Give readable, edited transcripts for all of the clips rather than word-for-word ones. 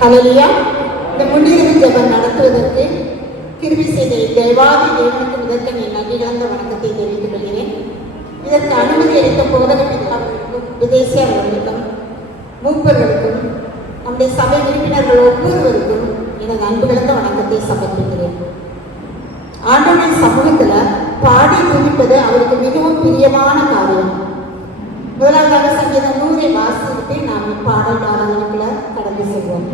ஹல்லேலூயா. இந்த முன்னிரவு ஜெபம் நடத்துவதற்கு கிருபை செய்த தேவாதி தேவனுக்கு முதற்கன் என் நன்றி கலந்த வணக்கத்தை தெரிவித்துக் கொள்கிறேன். இதற்கு அனுமதி அளித்த போதக பிதாக்களுக்கும் விதேசிய அவர்களுக்கும் மூப்பர்களுக்கும் நம்முடைய சபை உறுப்பினர்கள் ஒவ்வொருவருக்கும் எனது அன்பு கலந்த வணக்கத்தை சமர்ப்பிக்கிறேன். ஆண்டவரின் சமூகத்துல பாடி துதிப்பது அவருக்கு மிகவும் பிரியமான காரியம். முதலாவதாக சங்கீதம் 100 வாசித்து நாம் பாடல் ஆராதனைக்குள்ள கடந்து செல்வோம்.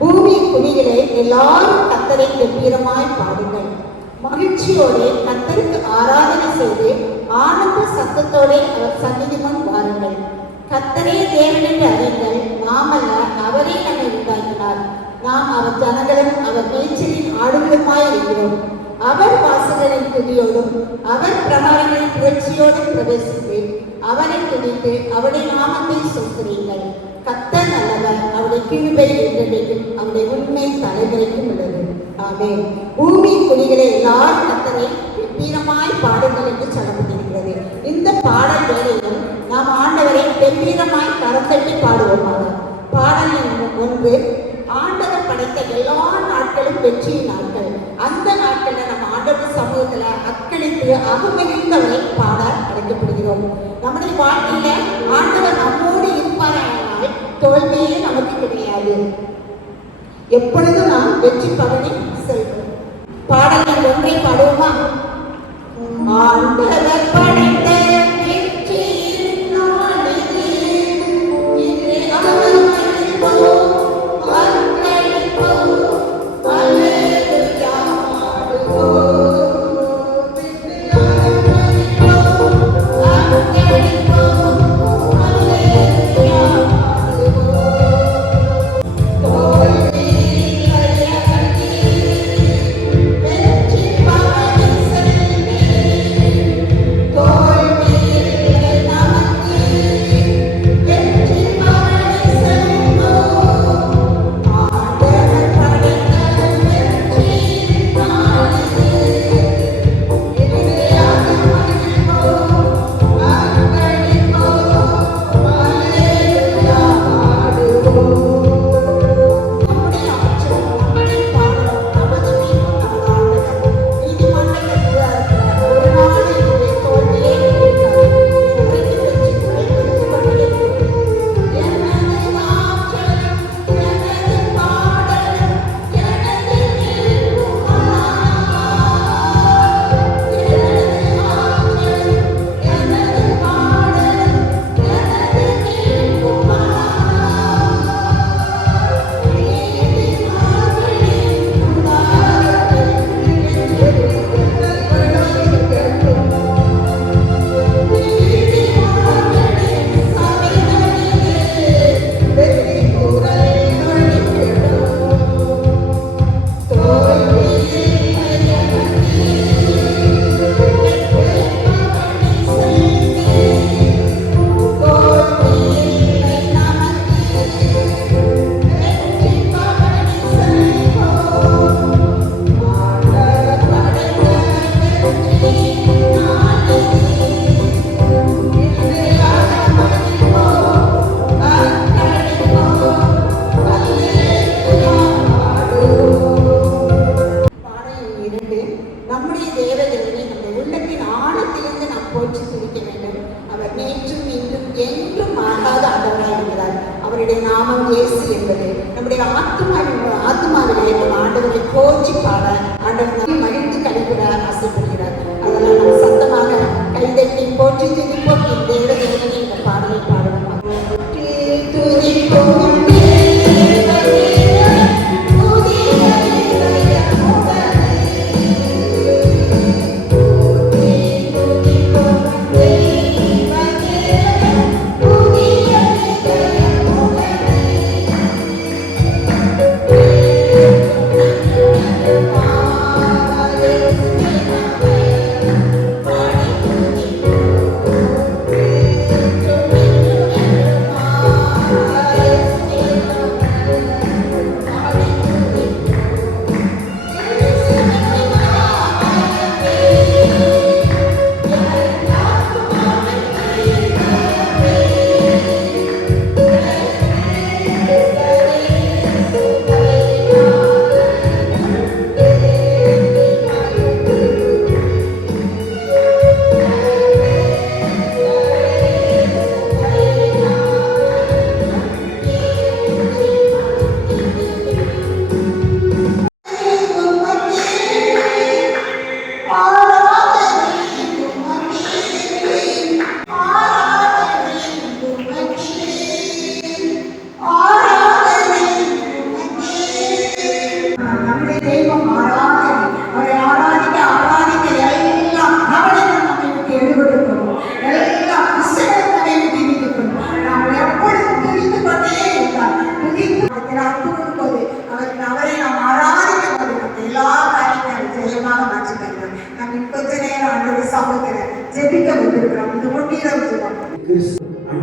பூமி குடிகளே, எல்லாரும் கர்த்தரை கம்பீரமாய் பாடுங்கள். மகிழ்ச்சியோட கர்த்தருக்கு ஆராதனை செய்து ஆனந்த சத்தத்தோட அவர் சந்நிதி முன் வாருங்கள். கர்த்தரே தேவன் என்று அறியுங்கள். நாமல்ல, அவரே நம்மை உண்டாக்கினார். நாம் அவர் ஜனங்களும் அவர் மேய்ச்சலின் ஆடுகளுமாய் இருக்கிறோம். அவர் வாசல்களின் துதியோடும் அவர் பிரகாரங்களின் புகழ்ச்சியோடும் பிரவேசித்து அவரை துதித்து அவருடைய நாமத்தை சொல்கிறீர்கள். கர்த்தர் நல்லவர், அவருடைய கிருபை என்றென்றைக்கும் அவருடைய உண்மை தலைமுறைக்கும் உள்ளது. ஆமென். பூமி குடிகளை எல்லாரும் கர்த்தரை கம்பீரமாய் பாடுங்கள் என்று சொல்லப்பட்டிருக்கிறது. இந்த பாடல் வேளையிலும் நாம் ஆண்டவரை கம்பீரமாய் கரத்தட்டி பாடுவோமாக. பாடல் 1, ஆண்டவர் படைத்த எல்லா நாட்களும் வெற்றியின் நாட்கள். அந்த நாட்களில் நம்ம ஆண்டவர் சமூகத்துல அக்களித்து அகமகிழ்ந்தவரை பாட அழைக்கப்படுகிறோம். நம்முடைய வாழ்க்கையில ஆண்டவர் நம்மோடு இருப்பாரானால் தோல்வியே நமக்கு கிடையாது. எப்பொழுதும் நாம் வெற்றி பவனி செல்வோம். பாடல் 1 பாடுவோமா? ஆண்டவர் படைத்த வெற்றியின் நாள் இது, இன்று அகமகிழ்வோம்.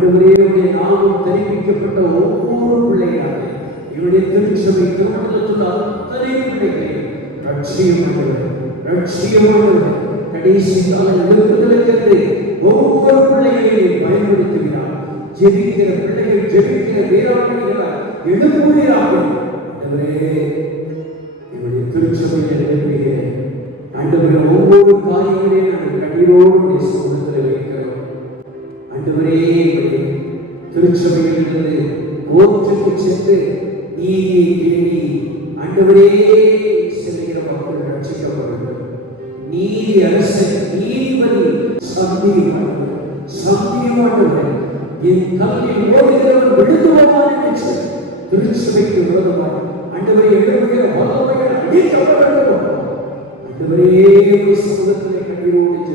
ஆண்டவரே நாமும் தெரிவிக்கப்பட்ட ஒவ்வொரு பிள்ளையாக இவருடைய திருச்சபை திருமணத்துள்ள அத்தனை பிள்ளைகளை ரட்சியமானவர் கடைசி கால எழுப்புதலுக்கு ஒவ்வொரு பிள்ளைகளையும் பயன்படுத்துகிறார். ஜெபிக்கிற பிள்ளைகள் ஜெபிக்கிற வேளாண்மைகளால் எழுப்புகிறார்கள். ஆண்டவரே இவருடைய திருச்சபையில் எழுப்பிய ஆண்டவரே ஒவ்வொரு காரியங்களையும் நாங்கள் கண்ணீரோடு சமூகத்தில் வைக்கிறோம். ஆண்டவரே திருச்சபையிலிருந்து கோர்ட்டுக்கு சென்று நீதியை தேடி ஆண்டவரே செல்கிற மக்கள் ரட்சிக்கப்படும். நீதி அரசன் நீதிபதி சந்தியமானவர் என் கல்லில் ஓடுகிறவன் விழுந்துவதான் என்று திருச்சபைக்கு விரோதமாக ஆண்டவரை எழுப்புகிற வல்லமைகள் அடிக்கப்பட வேண்டும். ஆண்டவரே சமூகத்திலே கண்ணீரோடு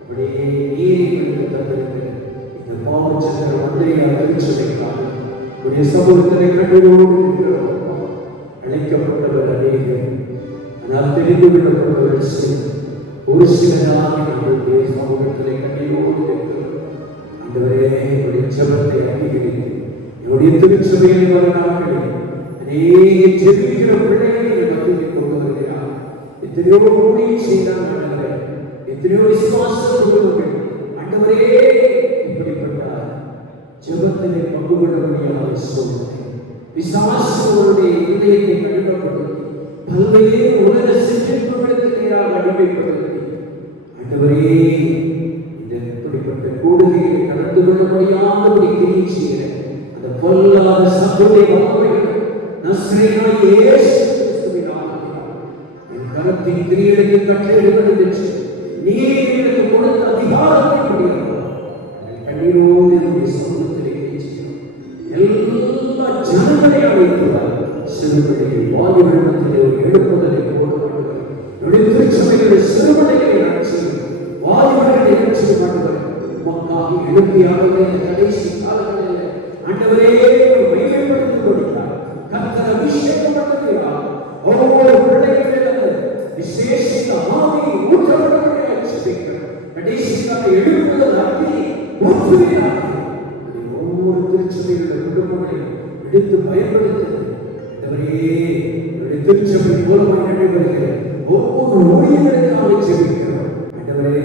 அப்படியே நீதிகளுக்கு தந்திருக்கிற இந்த பாவச்சந்திர மந்திரியார் திருச்சபைக்காக உடைய சமூகத்திலே கண்ணீரோடு இருக்கிறோம். அழைக்கப்பட்டவர் அநேகர், ஆனால் தெரிந்து கொள்ளப்பட்டவர் ஒரு சிலராக நம்முடைய சமூகத்திலே கண்ணீரோடு இருக்கிறோம். ஆண்டவரே என்னுடைய ஜெபத்தை அங்கீகரித்து என்னுடைய திருச்சபையில் வர நாட்களில் அநேக ஜெபிக்கிற பிள்ளைகளை மத்தியில் கொண்டு வருகிறார். எத்தனையோ ஊழியம் செய்தார், எத்தனையோ விசுவாச குடும்பங்கள் ஆண்டவரே இப்படிப்பட்ட ஜெபத்திலே பங்கு கொள்ள முடியாத சூழ்நிலை விசுவாசங்களுடைய இதயத்தை கடினப்படுத்தி பல்வேறு உலக சிற்றின்பங்களுக்கு நேராக அடிமைப்படுத்தி ஆண்டவரே இந்த இப்படிப்பட்ட கூடுகையை கடந்து கொள்ள முடியாதபடி கிரியை செய்கிற அந்த பொல்லாத சத்துடைய வல்லமைகள் நஸ்ரேயனாகிய இயேசு கிறிஸ்துவின் நாமத்தினால் என் கரத்தின் கிரியைகளுக்கு கட்டளையிடுகிறது. நீர் எனக்கு கொடுத்த அதிகாரத்தை முடியாது கண்ணீரோடு என்னுடைய சமூகத்திலே பேசுகிறோம். எல்லா ஜனங்களையும் அழைக்கிறார். சிறுபிள்ளையை வாலிபத்திலே ஒரு எழுப்புதலை போடுவார்கள். என்னுடைய திருச்சபைகளை சிறுபிள்ளைகளை ரட்சியும் வாலிபர்களை ரட்சிக்க மாட்டார்கள். உமக்காக எழுப்பியாகவே இந்த கடைசி காலங்களில் ஆண்டவரே மையப்படுத்திக் கொடுத்தார். கர்த்தர் அபிஷேகம் பண்ணுகிறார். ஒவ்வொரு பிள்ளைகளிலும் விசேஷித்த ஆவி ஊற்றப்படுவதை ரட்சிக்கிறார். கடைசி கால எழுப்புதல் அக்னி ஊற்றுகிறார். ஒவ்வொரு திருச்சபைகளுடைய குடும்பங்களையும் எடுத்து பயன்படுத்துகிறது. திருச்சபை மூலமாக நடைபெறுகிற ஒவ்வொரு ஊழியர்களுக்காக ஜெபிக்கிறோம். ஆண்டவரே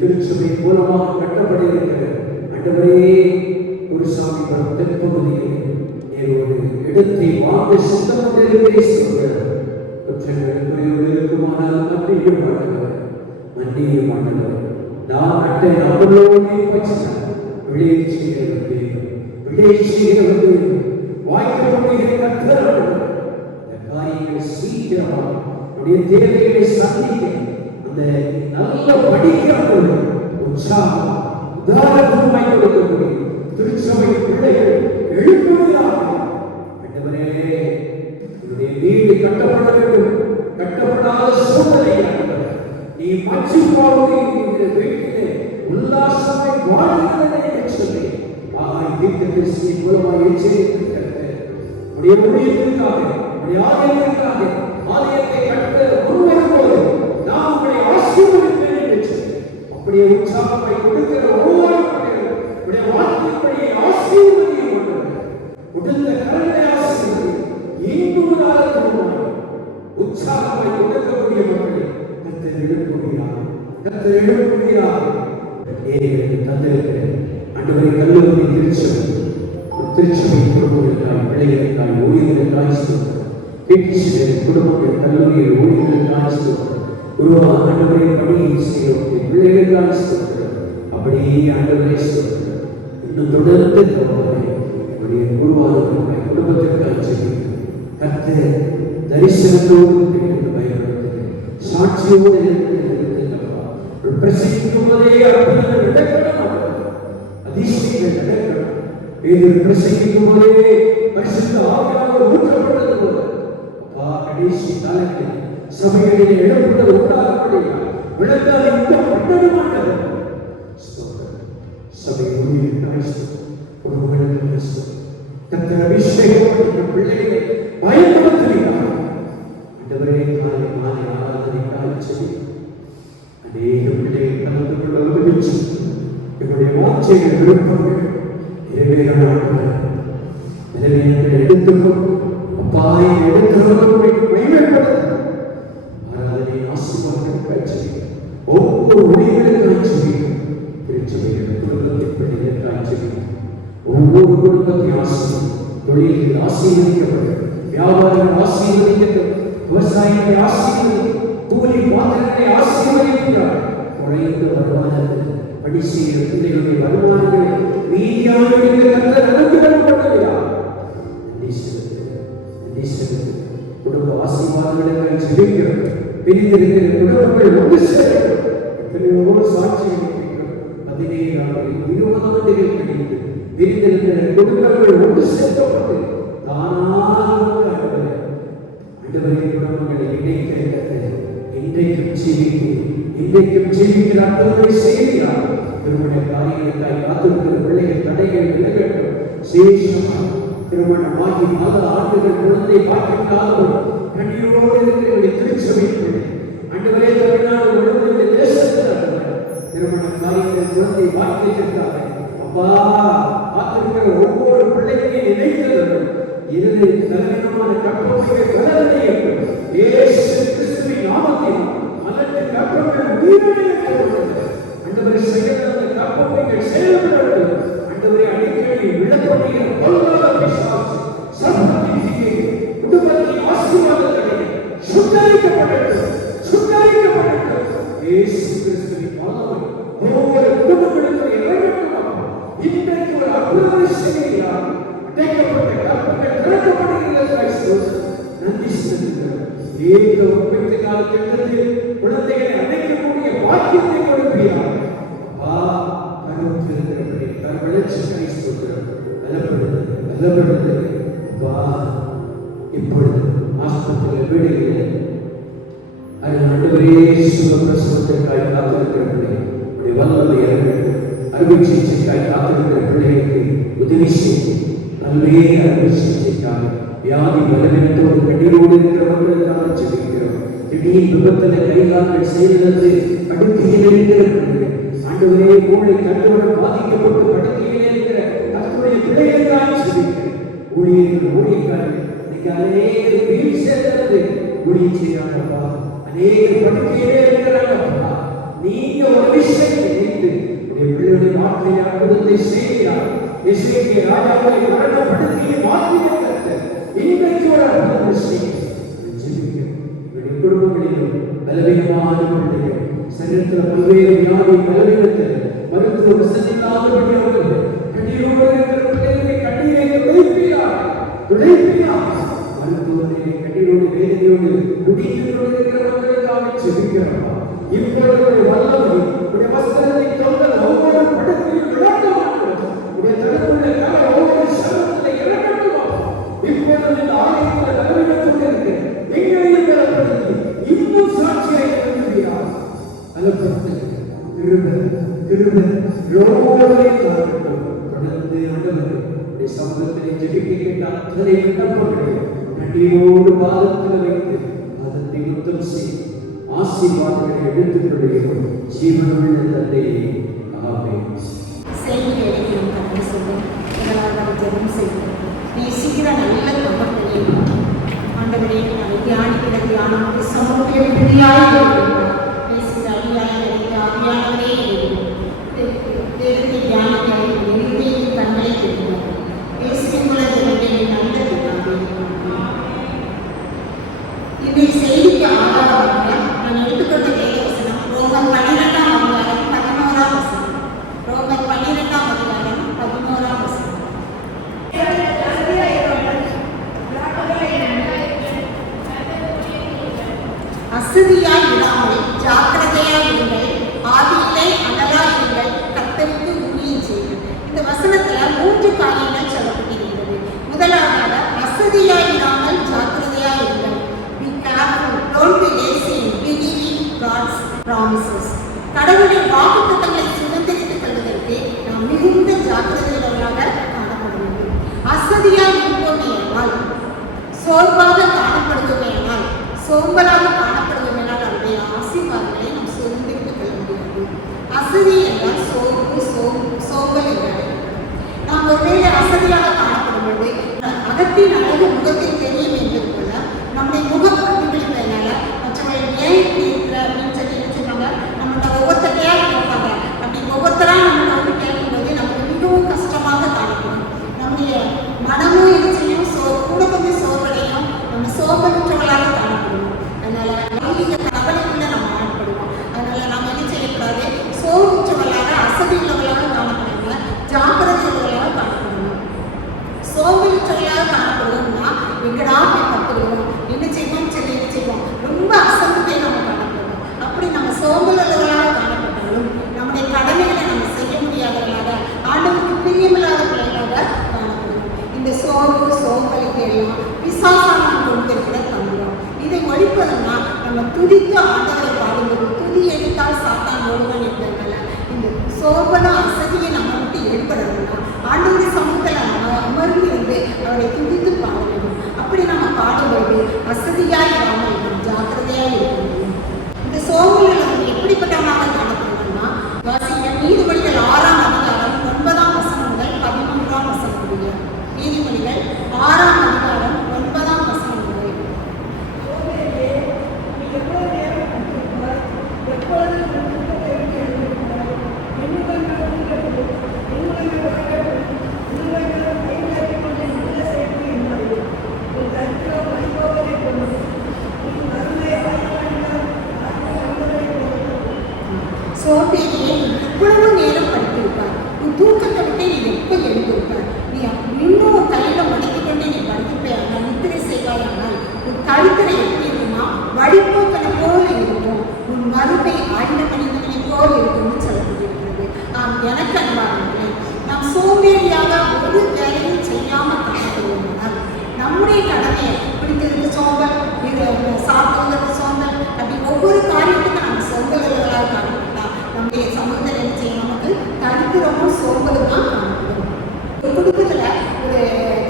திருச்சபை மூலமாக கட்டப்படுகிற ஆண்டவரே குருசாமி தென்பகுதியில் ஒரு இடத்தை வாங்க சொந்தமாக சொல்கிறார். இருக்குமானால் மன்னிக்க மாட்டவர் மன்னிக்க மாட்டவர். நான் நட்டை அவர்களோடே பச்சினார் விளையை செய்கிறது விளையை செய்கிறது வாய்க்கப்படுகிற கர்த்தர் அந்த காரியங்களை சீக்கிரமாக உடைய தேவைகளை சந்திக்க அந்த நல்ல படிக்கிறவர்கள் உற்சாகம் உதாரணமாய் கொடுக்கக்கூடிய திருச்சபை பிள்ளைகள் எழுப்புகிறார்கள். ஆண்டவரே என்னுடைய வீடு கட்டப்பட வேண்டும். கட்டப்படாத சூழ்நிலையானவர் நீ மச்சு போவது இந்த வீட்டிலே உல்லாசமாய் வாழ்கிறதை சொல்லி ஆகாய் தீர்க்கதரிசி மூலமாக எச்சரித்திருக்கிறது. உடைய ஊழியத்திற்காக உடைய ஆலயத்திற்காக ஆலயத்தை கட்ட முன்வரும்போது நான் உங்களை ஆசீர்வதிப்பேன் என்று சொல்லி அப்படியே உற்சாகமாய் கொடுக்கிற ஒவ்வொரு பிள்ளைகளும் உடைய வார்த்தைப்படியை ஆசீர்வதியை உடுத்த கரங்களை ஆசீர்வதி உற்சாகமாய் கொடுக்கக்கூடிய மக்களை கர்த்தர் எழுப்புகிறார். கர்த்தர் எழுப்புகிறார். ஏழைகளுக்கு தந்திருக்கிறேன் ஆண்டவரை கல்லூரி திருச்சபை குடும்பங்களுக்காய் பிள்ளைகளுக்காய் ஊழியர்களுக்காய் சொல்கிறேன். குடும்பங்கள் கல்லூரியில் ஊழியர்களுக்காய் சொல்கிறேன். உருவா ஆண்டவரை பணியை செய்ய பிள்ளைகளுக்காய் சொல்கிறேன். அப்படியே ஆண்டவரை சொல்கிறேன். இன்னும் தொடர்ந்து என்னுடைய குருவான குடும்பத்திற்காக செய்கிறேன். கர்த்தர் தரிசனத்தோடு பயன்படுத்துகிறேன். சாட்சியோடு பிரசங்கிக்கும்போதே அற்புதங்கள் நடக்கணும். அதிசயங்கள் நடக்கணும். இது பிரசங்கிக்கும் போதே பரிசுத்த ஆவியானவர் ஊற்றப்பட்டது போல அப்பா கடைசி காலத்தில் சபைகளில் எழுப்புதல் உண்டாகப்படியா விளக்காத இந்த பட்டணமானது சபை ஊழியர்கள் குடும்பங்களுக்கு கர்த்தர் அபிஷேகம் பிள்ளைகளை பயன்படுத்துகிறார். ஆண்டவரே காலை மாலை ஆராதனைக்காக சொல்லி அநேக பிள்ளைகள் கலந்து கொள்ள உதவிச்சு என்னுடைய வாஞ்சைகள் விருப்பம் அப்பாவை எடுக்கிறவர்களை மகிமைப்படுத்த ஆராதனை ஆசீர்வாதங்களுக்காய் ஜெபிக்கிறோம். ஒவ்வொரு ஊழியர்களுக்காய் ஜெபிக்கிறோம். திருச்சபைகள் குடும்பத்தை பிள்ளைகளுக்காய் ஜெபிக்கிறோம். ஒவ்வொரு குடும்பத்தை ஆசீர்வதிக்கிறோம். தொழில்கள் ஆசீர்வதிக்கப்படும், வியாபாரங்கள் ஆசீர்வதிக்கப்படும், விவசாயத்தை ஆசீர்வதிக்கிறோம், கூலி பாத்திரங்களை ஆசீர்வதிக்கிறார். குறைந்த வருமானத்தில் பணி செய்கிற பிள்ளைகளுடைய வருமானங்களை மீதியாக அனுப்பிவிடப்படுகிறார். குடும்ப ஆசீர்வாதங்களுக்காக ஜெபிக்கிறோம். பிரிந்திருக்கிற குடும்பங்கள் ஒன்று சேரும். எத்தனையோ சாட்சிகள் கேட்கிறோம். 17 ஆண்டுகள் 20 ஆண்டுகள் கழித்து பிரிந்திருக்கிற குடும்பங்கள் ஒன்று சேர்க்கப்பட்டு தானாக ஆண்டவரின் குடும்பங்களை இணைக்கிறது. இன்றைக்கும் ஜீவிக்கிற அற்புதங்களை செய்கிறார். திருமண காரியங்களுக்காய் காத்திருக்கிற பிள்ளைகள் தடைகள் விலகட்டும். சேஷமாக திருமணமாகி பல ஆண்டுகள் குழந்தை பாக்கிட்டாலும் கண்ணீரோடு இருக்கிற திருச்சபை ஆண்டவரே தமிழ்நாடு முழுவதும் தேசத்தில் திருமண காரியங்கள் குழந்தை பாக்கியிருக்கிறார்கள். அப்பா காத்திருக்கிற ஒவ்வொரு பிள்ளைகளையும் இணைத்தது இரு கலவீனமான கற்பனைகள் வளர்ந்து இயேசு கிறிஸ்துவின் நாமத்தில் மலர்ந்த கற்பனைகள் உயிரிழக்கிறது. ஆண்டவரே செய்கிற அந்த கற்பனைகள் செயல்படுகிறது. ஆண்டவரே அடிக்கடி விளக்கப்படுகிற பொல்லாத பிசாசு சர்வதிக்கு குடும்பத்தின் ஆசீர்வாதங்களை சுத்தரிக்கப்பட்டது. இயேசு கிறிஸ்துவின் நாமத்தில் ஒவ்வொரு குடும்பங்களுக்கும் இறங்கட்டும். இன்றைக்கு ஒரு அற்புதத்தை செய்கிறார். அடைக்கப்பட்ட கற்பனைகள் திறக்கப்படுகிறது. நன்றி செலுத்துகிறோம். ஏக உற்பத்தி காலத்தில் குழந்தைகளை அடைக்கக்கூடிய பாக்கியத்தை கொடுக்கிறார். கருத்திருக்கிறவரை கருவளர்ச்சிகளை சொல்கிறோம். பலப்படுது இப்பொழுது ஆஸ்பத்திரியில் வீடுகளில் ஆண்டவரே சுகப்பிரசவத்திற்காய் காத்திருக்கிறவர்களே வல்லமை அறுவை சிகிச்சைக்காய் காத்திருக்கிற பிள்ளைகளுக்கு உதவி செய்யும். நல்லே அறுவை சிகிச்சைக்காக வியாதி பலவீனத்தோடு கண்ணீரோடு இருக்கிறவர்களுக்காக ஜெபிக்கிறோம். திடீர் விபத்துல கைகால்கள் செயலிழந்து படுக்கையில் இருக்கிற பிள்ளைகள் ஆண்டவரே மூளை கட்டுடன் பாதிக்கப்பட்டு படுக்கையில் இருக்கிற தங்களுடைய பிள்ளைகளுக்காக ஜெபிக்கிறோம். ஊழியர்கள் இன்னைக்கு அநேக வீடு சேர்ந்தது ஊழியம் செய்யறாங்கப்பா. அநேக படுக்கையிலே இருக்கிறாங்கப்பா. நீங்க ஒரு விஷயத்தை நினைத்து உடைய பிள்ளைகளுடைய வாழ்க்கையை அற்புதத்தை செய்கிறார். எசேக்கியா ராஜாவை மரணப்படுத்திய மாற்றியதற்கு இன்றைக்கு ஒரு அற்புதத்தை செய்கிறார். குடும்பங்களிலும் பலவீனமான பிள்ளைகள் சரீரத்தில் பல்வேறு வியாதி பலவீனத்தில் மருத்துவ வசதி இல்லாதபடி அவர்கள் கண்ணீரோடு இருக்கிற பிள்ளைகளை கண்ணீரை துடைப்பினார். மருத்துவத்தை கண்ணீரோடு வேதனையோடு குடித்துக் கொண்டிருக்கிறவர்களுக்காக ஜெபிக்கிறோம். இப்பொழுது வல்லமை உடைய வஸ்திரத்தை தொங்கல் ஒவ்வொரு படுக்கையும் விளக்கமாகும். உடைய தனக்குள்ள கலை ஒவ்வொரு சரத்தில் இறக்கட்டுமா. இப்பொழுது இந்த ஆலயத்தில் பலவீனத்தோடு இருக்கு எங்களையும் பலப்படுத்தி இன்னும் சாட்சியாக இருக்கிறார். பலப்படுத்த தொடர்ந்து ஆண்டவரே சமூகத்திலே ஜெபிக்க கேட்ட அத்தனை விண்ணப்பங்களை கண்ணீரோடு பாதத்தில் வைத்து பாதத்தை முத்தம் செய்து ஆசீர்வாதங்களை எடுத்துக் கொள்கிறோம். ஜீவனுள்ள தந்தையே ஆமென். ஆண்டவரே தியானிக்கிற தியானம் சமூகத்திலே இன்றைய செய்திக்கு ஆதாரமாக நான் எடுத்துக்கொண்ட வேதவசனம் ரோமர் 12ஆம் அதிகாரம் 11ஆம் வசனம். ரோமர் 12ஆம் அதிகாரம் 11ஆம் வசனம். அசதியாய் இராமல் ஜாக்கிரதையாய் இருங்கள், ஆதியிலே அனலாய் இருங்கள், கர்த்தருக்கு ஊழியம் செய்யுங்கள். இந்த வசனத்துல 3 காரியங்கள் சொல்லப்பட்டிருக்கிறது. முதலாவதாக அசதியாய் இராமல் ஜாக்கிரதையாய் இருங்கள். Don't be lazy in believing God's promises. கடவுளின் வாக்குத்தத்தங்களை சுதந்திரித்துக் கொள்வதற்கு நாம் மிகுந்த ஜாக்கிரதையுள்ளவர்களாக காணப்பட வேண்டும். அசதியாய் இருப்போமேயானால், சோர்வாக காணப்படுவோமேயானால், சோம்பலாக காணப்படுவோமேயானால் அவருடைய ஆசீர்வாதங்களை நாம் சுதந்திரித்துக் கொள்ள முடியாது. அசதி என்றால் சோம்பல் என்றால் நாம் ஒருவேளை அசதியாக காணப்படும் பொழுது அகத்தின் அழகு முகத்தில் தெரியும் என்று பிசாசான கொண்டிருக்கிற தந்திரம். இதை ஒழிப்பதுன்னா நம்ம துதித்து ஆண்டவரை பாடும்போது, துதி எடுத்தால் சாத்தான் ஓடுவான் என்றனால இந்த சோபன அசதியை நம்ம விட்டு ஏற்படணும்னா ஆண்டவருடைய சமூகத்தில் நம்ம அமர்ந்து இருந்து அவரை துதித்து பாட வேண்டும். அப்படி நம்ம பாடும்போது அசதியாக இல்லாமல் இருக்கும், ஜாக்கிரதையாக இருக்க முடியும். இந்த சோம்பலில் நம்ம எப்படிப்பட்டவனாக காணப்படுறோம்னா, நீதிமொழிகள் 6ஆம் அதிகாரம் 9ஆம் வசனம் முதல் 13ஆம் வசனம் முடிய. நீதிமொழிகள் 6ஆம் அதிகாரம் 9ஆம் வசனம் முதல். சோம்பேறியே, எவ்வளவு நேரம் படுத்திருப்பார், நீ தூக்கத்தை விட்டு நீ எப்போ எழுந்திருப்பார், நீ இன்னும் கையில மடக்கி கொண்டு நீ படுத்திருப்பேன் நித்திரை செய்வாயானால் உன் கழுத்தரை எப்படி இருக்குமா, வழிபோக்கனை போல இருக்கும், உன் மறுப்பை ஆய்ந்த மனிதனை போல இருக்கும்னு சொல்லப்பட்டிருக்கிறது. எனக்கு அன்பார்களே, நாம் சோம்பேறியாக ஒரு வேலையும் செய்யாமல் காணப்படுவோம்னால் நம்முடைய கடமையை பிடித்ததுக்கு சோம்பல், இது சாப்பிடுவதற்கு சோம்பல், அப்படி ஒவ்வொரு காரியத்துக்கும் நம்ம சோம்பல்களாக காணப்படலாம். நம்முடைய சமூகத்தில் என்ன செய்யும், நமக்கு தரித்திரமும் சோம்பலும் தான் காணப்படும். ஒரு குடும்பத்துல ஒரு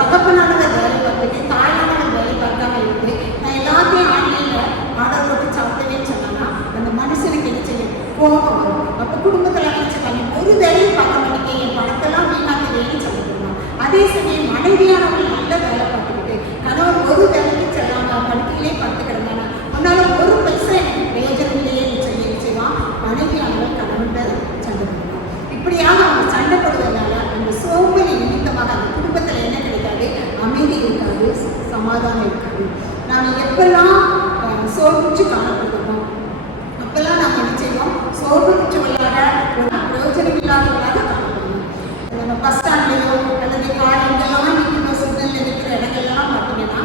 தகப்பனானவர் வேலை பார்த்துட்டு தாயானவர் வேலை பார்க்காம இருந்து நான் எல்லாத்தையும் ஆன்லைன்ல ஆர்டர் போட்டு சாப்பிட்டவேன்னு சொன்னா அந்த மனுஷனுக்கு என்ன செய்யும், கோபம் வரும். அப்ப குடும்பத்துல என்ன செய்வாங்க, ஒரு வேலையும் பார்க்க மாட்டேங்க, என் பணத்தெல்லாம் வீணாக்குறேன்னு சொல்லிடுவாங்க. அதே சமயம் மனைவியானவர்கள் நல்ல வேலை பார்த்துக்கிட்டு கணவர் ஒரு வேலைக்கு செல்லாம படுக்கையிலே படுத்து கிடந்தாங்க, அதனால ஒரு பைசா எனக்கு பிரயோஜனம் இல்லையே சொல்லி செய்வான் மனைவியானவர் கணவன் சண்டை போடுவான். இப்படியாக அவங்க சண்டை போடுவதனால அந்த சோம்பலை நிமித்தமாக அந்த குடும்பத்தில் என்ன கிடைக்காது, அமைதி இருக்காது, சமாதானம் இருக்காது. நாம் எப்பெல்லாம் சோர்வுற்று காணப்படுவோம் அப்பெல்லாம் நம்ம என்ன செய்வோம், சோர்வுற்றவர்களாக ஒரு பிரயோஜனம் இல்லாதவர்களாக காணப்படுவோம். நம்ம பஸ் ஸ்டாண்ட்லையோ அல்லது காரியங்கள்லாம் நிற்கிற சூழ்நிலை இருக்கிற இடங்கள்லாம் பார்த்தீங்கன்னா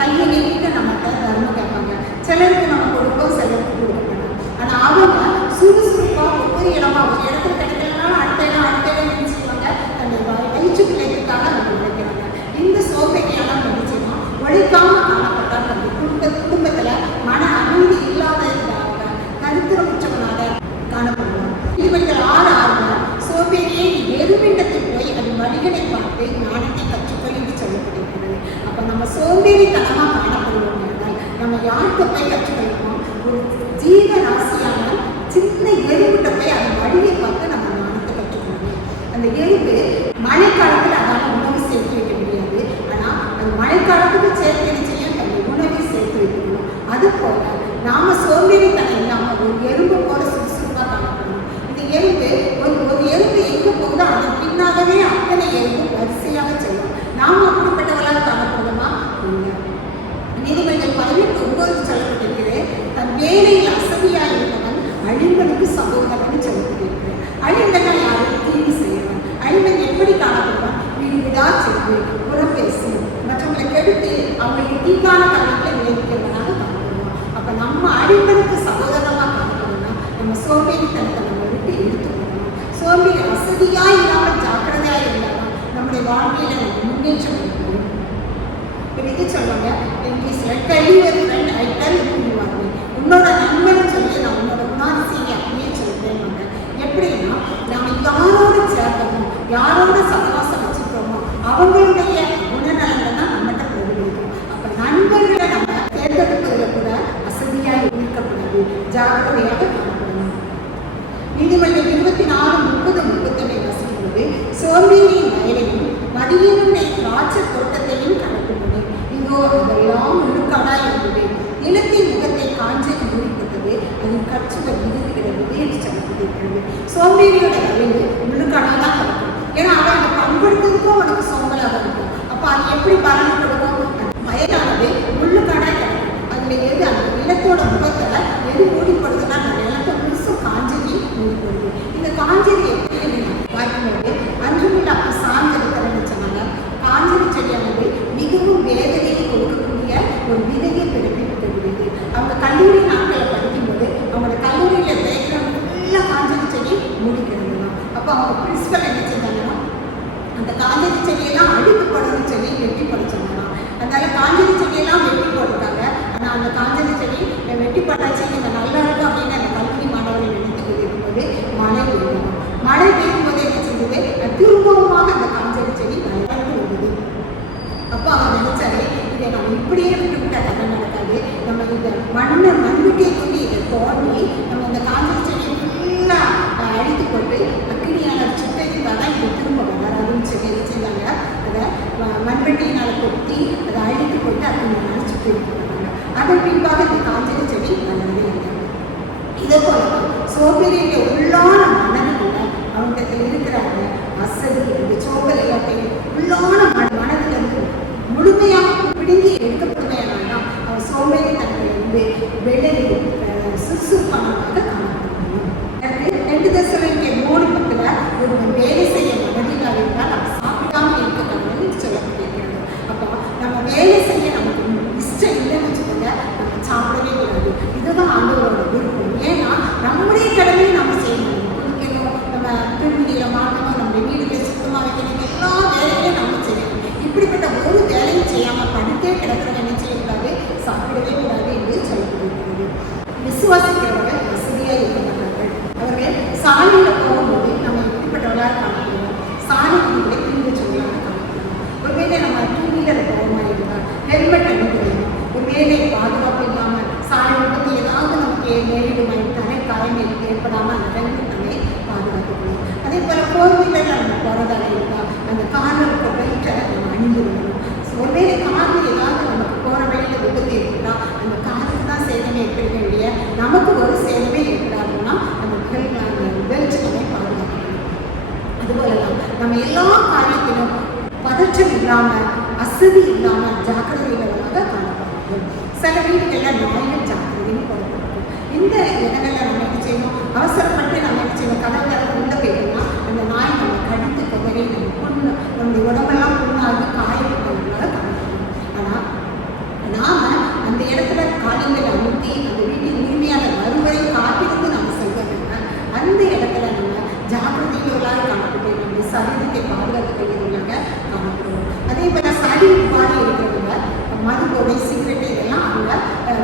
கையை நீக்கிட்டு நம்மகிட்ட தர்மம் கேட்பாங்க. சிலருக்கு நம்ம கொடுப்போம், சிலருக்கு கொடுக்க மாட்டோம். ஆனால் அவங்க சுறுசுறுப்பாக ஒவ்வொரு இடமா ஒரு இடத்துல கிடைக்கலனாலும் அடுத்த இடம் என்ன செய்வாங்க, தன்னுடைய வயிற்று பிள்ளைகளுக்காக அவங்க உழைக்கிறாங்க. இந்த சோம்பேறியெல்லாம் என்ன செய்வோம், உழைக்காம காணப்பட்டால் அந்த குடும்பத்தில் மன அமைதி இல்லாததாக கருத்துரமுற்றவனாக காணப்படுவாங்க. இதுவர்கள் 6 சோம்பேறியை எருவிண்டத்தில் போய் அது மனிதனை பார்த்து ஞானத்தை கற்றுக்கொள் என்று சொல்லப்பட்டிருக்கிறது. அப்போ நம்ம சோம்பேறித்தனமாக காணப்படுவோம் என்றால் நம்ம யாருக்கு போய் கற்றுக்கொள்ளணும், ஒரு ஜீவ ராசியான சின்ன எறும்புட்ட போய் அந்த வடிவை பார்த்து நம்ம ஞானத்தை கற்றுக்கொள்ளணும். அந்த எறும்பு மழைக்காலத்தில் அதால் உணவு சேர்த்து வைக்க முடியாது, ஆனால் அது மழைக்காலத்துக்கு சேர்த்து செய்யும் தன்னுடைய உணவை சேர்த்து வைக்கணும். அது போல நாம சோம்பேறித்தனம் இல்லாமல் ஒரு எறும்பு போல சுறுசுறுப்பாக காணப்படணும். இந்த எறும்பு ஒரு எறும்பு எங்கே போகுதோ அதன் பின்னாகவே அத்தனை எறும்பு வரிசையாக செய்யும். நாம் அப்படிப்பட்டவர்களாக காணப்படுமா இல்லை. நீதிமன்றங்கள் 18:9 சொல்லப்பட்டிருக்கிறது, தன் வேலையில் அசதியாக இருந்தவன் அழிம்பனுக்கு சகோதரன் சொல்லப்பட்டிருக்கிறது. அழிம்பனா யாரும் தீங்கு செய்யவன். அழிம்பன் எப்படி காணப்படுவான், வீடுதா செய்து புறம் பேசி மற்றவங்களை கெடுத்து அவங்களுக்கு தீங்கான காரியங்களை விளைவிக்கிறவனாக காணப்படுவான். அப்போ நம்ம அழிம்பனுக்கு சகோதரமாக காணப்படும்னா நம்ம சோம்பேறித்தனத்தை நம்ம விட்டு எடுத்துக்கணும். சோம்பேறி அசதியாக இல்லாமல் ஜாக்கிரதையாக இல்லாமல் நம்முடைய வாழ்க்கையில நம்ம முன்னேற்றம் எடுக்கணும். இது சொல்லுவாங்க இங்கிலீஷில் deliver friend I tell you வாங்க, உன்னோட நண்பன் சொல்லி நான் உன்னோட குணாதிசையை அப்படியே சொல்லுவேன். எப்படின்னா நம்ம யாரோட சேர்க்கணும், யாரோட சகவாசம் வச்சுக்கிறோமோ அவங்களுடைய குணநலங்கள் தான் நம்மகிட்ட பிரதிபலிக்கும். அப்போ நண்பர்களை நம்ம தேர்ந்தெடுப்பதில் கூட அசதியாக இருக்கக்கூடாது, ஜாக்கிரதையாக காணப்படணும். நீதிமன்றம் 24:30-31 வசிக்கும்போது சோம்பேறியின் வயலையும் மதியனுடைய திராட்சை தோட்டத்தையும் கடக்கும்போது இதோ அதெல்லாம் முழுக்காடாய் இருந்தது, நிலத்தின் முகத்தை காஞ்சல் மூடிப்பட்டது, அதன் கச்சுகள் விழுகிறது என்று சொல்லப்பட்டிருக்கிறது. சோம்பேறியோட வயது முழுக்காடாக தான் கிடக்கும். ஏன்னா அவன் அதை பண்படுத்துறதுக்கும் அவனுக்கு சோம்பலாக இருக்கும். அப்போ அது எப்படி பலன் கொடுக்கும், வயலானது முள்ளுக்காடாக கிடக்கும். அதில் எது அந்த நிலத்தோட முகத்தில் எது மூடிப்படுதுன்னா அந்த நிலத்தை முழுசும் காஞ்சலி மூடிப்படுது. இந்த காஞ்சலி எப்படி பார்க்கும்போது அன்றுமில்ல அப்போ சார்ந்திருக்கிறன்னு சொன்னாங்க. காஞ்சலி செடியானது மிகவும் வேதனையை கொடுக்கக்கூடிய ஒரு விதையை பிறப்பிக்கிறது. அவங்க கல்லூரி நாட்களை படிக்கும்போது அவங்களோட கல்லூரியில் பேக்ரவுண்ட் ஃபுல்லாக காஞ்சலி செடி மூடிக்கிறது தான். அப்போ அவங்க பிரின்சிபல் என்ன செஞ்சாங்கன்னா அந்த காஞ்சலி செடியெல்லாம் அடிக்கப்படணும்னு சொல்லி வெட்டி படிச்சாங்கன்னா இப்படியே விட்டுவிட்ட கதை நடக்காது. நம்ம இந்த மண்வெட்டியை கொண்டு இதை தோண்டி நம்ம இந்த காஞ்சல் செடியை ஃபுல்லாக அழித்து போட்டு அக்கினியான சுட்டைக்குதான் தான் இது திரும்ப வராதுன்னு சொல்லி வச்சுருந்தாங்க. அதை மண்வெட்டியினால் கொத்தி அதை அழித்து போட்டு அக்கினியான சுட்டு போட்டாங்க. அதன் பின்பாக இந்த காஞ்சல் செடி வளர்ந்து இல்லை. இதே போல சோம்பேறிய உள்ளான மனதில் அவங்க இருக்கிறாங்க. அசதி இந்த சோம்பல் எல்லாத்தையும் உள்ளான மனதிலிருந்து முழுமையாக பிடுங்கி எடுக்கப்படுமையானா அவன் சோம்பேறி தன்மையிலிருந்து வெளியே சுறுசுறுப்பானதாக காணப்படணும். 2 தெசலோனிக்கேயர் 3:10 ஒருவன் வேலை செய்ய மனதில்லாவிட்டால் அவன் சாப்பிடாம இருக்கணும்னு சொல்லப்பட்டிருக்கிறது. அப்போ நம்ம வேலை செய்ய நமக்கு இஷ்டம் இல்லைன்னு வச்சுக்கோங்க, நம்ம சாப்பிடவே கூடாது. இதுதான் ஆண்டவரோட விருப்பம். ஏன்னா நம்முடைய கடமையை நம்ம செய்யணும். குளிக்கணும், நம்ம திருமணியில மாற்றணும், நம்ம வீடுகளை சுத்தமாக வைக்கணும், எல்லா வேலைகளையும் நம்ம செய்யணும். இப்படிப்பட்ட ஒரு வேலையும் செய்யாமல் படுத்தே கிடக்கிறவங்க என்ன செய்யக்கூடாது, சாப்பிடவே கூடாது என்று சொல்லப்படுகிறது. விசுவாசிக்கிறவர்கள் வசதியாக இருக்க மாட்டார்கள். அவர்கள் சாலையில் போகும்போது நம்ம எப்படிப்பட்டவர்களாக காணப்படுவோம், சாலை விதிகளை தீர்வு சொல்லலாக காணப்படுவோம். ஒருவேளை நம்ம 2 வீலர் போகமா இருந்தால் ஹெல்மெட் அணிந்துக்கணும். ஒருவேளை பாதுகாப்பு இல்லாமல் சாலை விபத்து ஏதாவது நமக்கு நேரிடுமாய் தரை காயம் ஏற்படாமல் அந்த ஹெல்மெட்டை பாதுகாத்துக்கணும். அதே போல் 4 வீலரில் நம்ம போகிறதாக இருந்தால் அந்த காரில் இருக்க பெல்ட்டை நம்ம அணிந்துக்கணும். ஒருவேளை காரில் ஏதாவது நமக்கு போகிற வழியில் விபத்து ஏற்பட்டால் அந்த காருக்கு தான் சேதமே ஏற்பட வேண்டிய நமக்கு ஒரு சேதமே ஏற்படாதுன்னா அந்த பெல்ட் நம்ம பாதுகாக்கணும். அதுபோல தான் நம்ம எல்லா காரியத்திலும் பதற்றம் இல்லாமல் அசதி இல்லாமல் ஜாக்கிரதையாக காணப்படும். சில வீடுகளில் நாய்கள் ஜாக்கிரதைன்னு போடப்படும். இந்த இடங்களில் நம்ம என்ன செய்யணும், அவசரப்பட்டு நம்ம என்ன செய்யணும், கதவுல உள்ள போயிட்டோம்னா அந்த நாய் நம்ம கடித்து கொதறி நம்ம புண்ணு நம்முடைய உடம்பெல்லாம் புண்ணாகி காயப்பட்டவங்களாக காணப்படும். ஆனால் நாம அந்த இடத்துல காலங்களை அமுத்தி அந்த வீட்டின் உரிமையான வறுவரை காத்திருந்து நம்ம செல்வதற்கு அந்த இடத்துல நம்ம ஜாக்கிரதைகளாக காணப்பட்டு நம்ம சரீரத்தை பாதுகாக்கக்கூடியவர்களாக காணப்படுவோம். அதே போல சரி பாடி இருக்கிறவங்க மது போதை சிகரெட்டு இதெல்லாம் அவங்க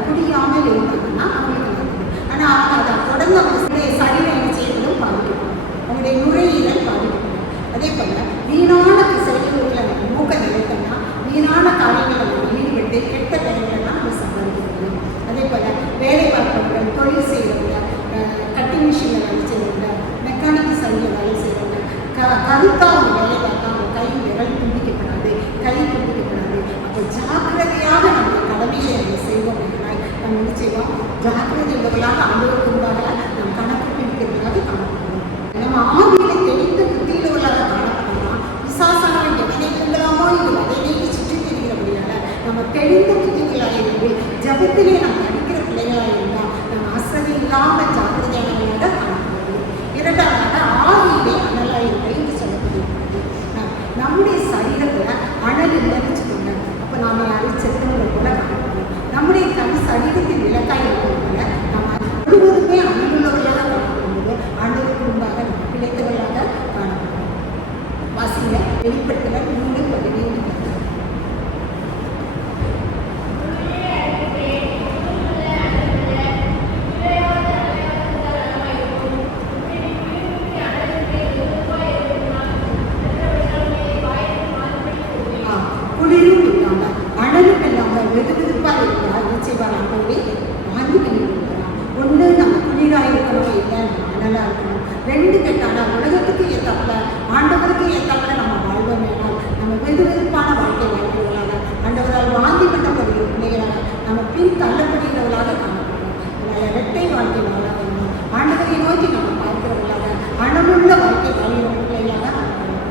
குடியாமல் இருந்தாங்கன்னா அவங்களுக்கு நடக்கும். ஆனால் அவங்க அதை தொடர்ந்து அவங்களுடைய சரீரம் என்ன செய்யறதும் பாதிக்கப்படும், அவங்களுடைய நுரையீரல் பாதிக்கப்படும். அதே போல வீணான செயல்களில் மூக்க நிலைத்தோம்னா வீணான காரியங்களை நம்ம ஈடுபட்டு கெட்ட வேலைகள்லாம் நம்ம சம்பாதிக்கணும். அதே போல வேலை பார்ப்பவங்க, தொழில் செய்கிறவங்க, கட்டிங் மிஷினில் வேலை செய்கிறவங்க, மெக்கானிக் சைடில் வேலை செய்கிறவங்க கருத்தாக அவங்க வேலை பார்த்தா அவங்க கை விரல் துண்டிக்கப்படாது, கை துண்டிக்கப்படாது. அப்போ ஜாக்கிரதையாக நம்ம கடமையை நம்ம செய்வோம் என்றால் நம்ம என்ன செய்வோம், ஜாக்கிரதை உள்ளவர்களாக அனுபவத்துக்கு உண்டாக நம்ம கணக்கு பிடிக்கிறதுக்காக காணப்படுவோம். நம்ம ஆவியில தெளிந்த புத்தியுள்ளவர்களாக காணப்படலாம். விசாசானவன் எவனை கொண்டலாமோ இது அதை நீக்கி சுற்றி தெரிகிறபடியால நம்ம தெளிந்த புத்திகளாக இருந்து ஜபத்திலே நம்ம அடிக்கிற பிள்ளைகளாக இருந்தால் நம்ம அசதி இல்லாமல் ஜாக்கிரதையானவர்களாக காணப்படுவோம். இரண்டாவதாக ஆவியிலே அனலாக இருப்பை என்று சொல்லப்படுகிறது. நம்முடைய சரீரத்தில் அனல் இல்லைன்னு வச்சுக்கோங்க, அப்போ நாம் யாரும் செத்தவங்களை போல காணப்படுவோம். நம்முடைய சரீரத்தின் விளக்காய் இருப்பது போல நம்ம முழுவதுமே அனுபவங்களாக காணப்படும்போது ஆண்டவருக்கு முன்பாக நம்ம பிழைத்தவர்களாக காணப்படுவோம். வாசிங்க வெளிப்படுத்தல 3:17. குளிரும் இல்லாமல் அனலும் இல்லாமல் வெதுவெதுப்பாக இருந்தால் நிச்சயமாக ஆண்டவரை வாங்கி பண்ணிவிடுவாராம். ஒன்று நம்ம குளிராக இருக்கணும், இல்லை நம்ம அனலாக இருக்கணும். 2 கேட்டால் உலகத்துக்கு ஏற்றாப்புல ஆண்டவருக்கு ஏற்றாப்புல நம்ம வாழ்வோம். வேணால் நம்ம வெதுவெதுப்பான வாழ்க்கை வாழ்க்கைகளாக ஆண்டவரால் வாங்கி பண்ணப்படுகிற பிள்ளைகளாக நம்ம பின் தள்ளப்படுகிறவர்களாக காணப்படும். அதனால் இரட்டை வாழ்க்கை வாழ வேண்டும். ஆண்டவரை நோக்கி நம்ம பார்க்கிறவர்களாக அனலுள்ள வாழ்க்கை வாழ்கிற பிள்ளைகளாக காணப்படும்.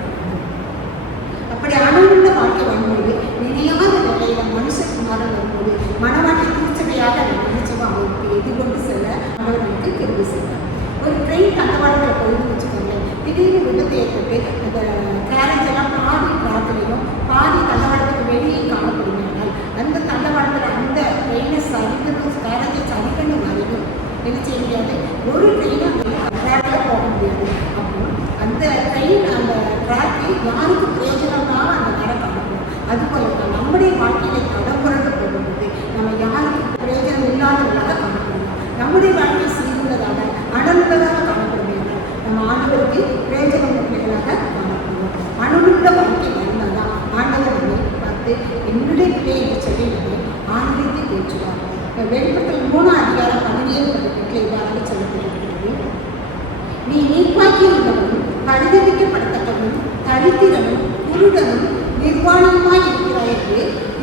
அப்படி அனலுள்ள வாழ்க்கை வரும்போது நினையாத வேலையில மனுஷகுமாரன் வரும்போது மனவாட்டி திருச்சபையாக நம்ம நிச்சயம் அவருக்கு எதிர்கொண்டு செல்ல அவர் நமக்கு கிருபை செய்வார். ஒரு ட்ரெயின் தண்டவாளங்களை போயின்னு வச்சுக்கோங்களேன், திடீர்னு விபத்து ஏற்பட்டு அந்த கேரேஜ் எல்லாம் பாதி பிரார்த்தனையும் பாதி தண்டவாளத்துக்கு வெளியே காணப்படுகிறார்கள். அந்த தண்டவாளத்தில் அந்த ட்ரெயினை சரிக்கணும், கேரேஜை சரிக்கணும் வரைக்கும் என்ன செய்ய முடியாது, ஒரு ட்ரெயினை அந்த ட்ராக்கில் போக முடியாது. அப்போ அந்த ட்ரெயின் அந்த ட்ராக்கை யாருக்கு பிரயோஜனமாக அந்த நேரம் காணப்படும். அதுபோல நம்முடைய வாழ்க்கையை தடம்புரண்டு போகும்போது நம்ம யாருக்கு பிரயோஜனம் இல்லாதவர்களாக காணப்படும். நம்முடைய வாழ்க்கை சீர்குள்ளதாக அனலுள்ளதாக காணப்படுகிறது. நம்ம ஆண்டவருக்கு பிரயோஜனம் உள்ளவர்களாக காணப்படுவோம். அனுள்ள வாழ்க்கை இருந்தால் தான் ஆண்டவர் நம்மை பார்த்து என்னுடைய பிள்ளை என்று சொல்லி வெளிப்படுத்தல் 3:17 இவ்வாறு சொல்லப்பட்டிருக்கிறது. நீ நீர்ப்பாக்கி உள்ளவனும் பரிதவிக்கப்படத்தக்கவனும் தரித்திரனும் குருடனும் நிர்வாணமாய்